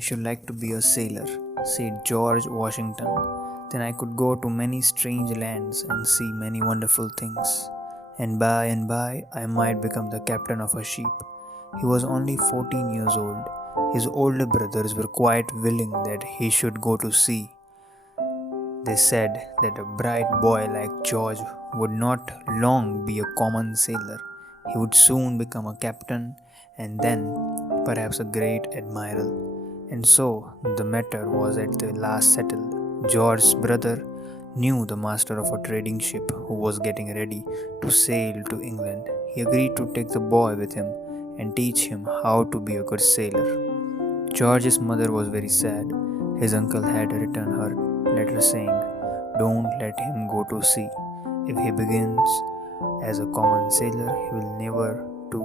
I should like to be a sailor, said George Washington. Then I could go to many strange lands and see many wonderful things. And by, I might become the captain of a ship. He was only 14 years old. His older brothers were quite willing that he should go to sea. They said that a bright boy like George would not long be a common sailor. He would soon become a captain and then perhaps a great admiral. And so the matter was at the last settled. George's brother knew the master of a trading ship who was getting ready to sail to England. He agreed to take the boy with him and teach him how to be a good sailor. George's mother was very sad. His uncle had written her letter saying, "Don't let him go to sea. If he begins as a common sailor, he will never to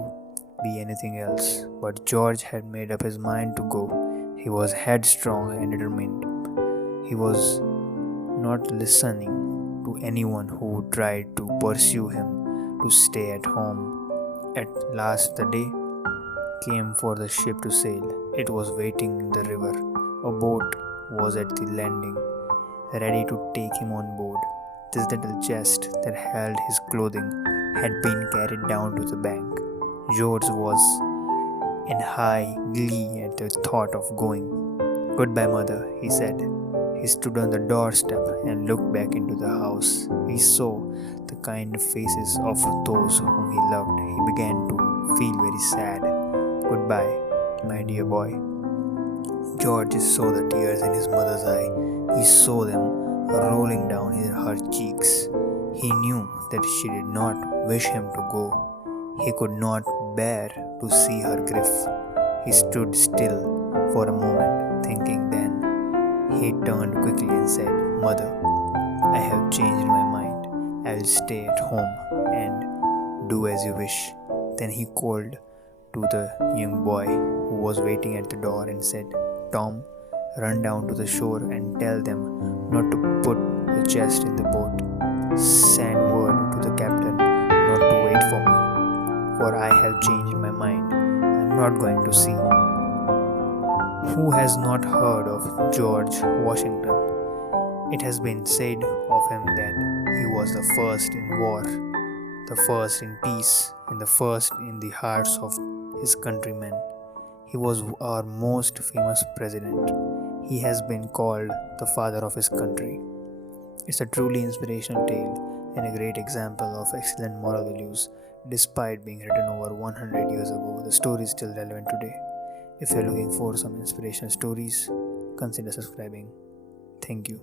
be anything else." But George had made up his mind to go. He was headstrong and determined. He was not listening to anyone who tried to pursue him to stay at home. At last the day came for the ship to sail. It was waiting in the river. A boat was at the landing, ready to take him on board. This little chest that held his clothing had been carried down to the bank. George was in high glee at the thought of going. "Goodbye, mother," he said. He stood on the doorstep and looked back into the house. He saw the kind faces of those whom he loved. He began to feel very sad. "Goodbye, my dear boy." George saw the tears in his mother's eye. He saw them rolling down her cheeks. He knew that she did not wish him to go. He could not bear to see her grief. He stood still for a moment, thinking. Then he turned quickly and said, "Mother, I have changed my mind. I will stay at home and do as you wish." Then he called to the young boy who was waiting at the door and said, "Tom, run down to the shore and tell them not to put the chest in the boat. Send word to the captain not to wait for me, for I have changed my mind. I am not going to sea." Who has not heard of George Washington? It has been said of him that he was the first in war, the first in peace, and the first in the hearts of his countrymen. He was our most famous president. He has been called the father of his country. It's a truly inspirational tale and a great example of excellent moral values. Despite being written over 100 years ago, the story is still relevant today. If you're looking for some inspirational stories, consider subscribing. Thank you.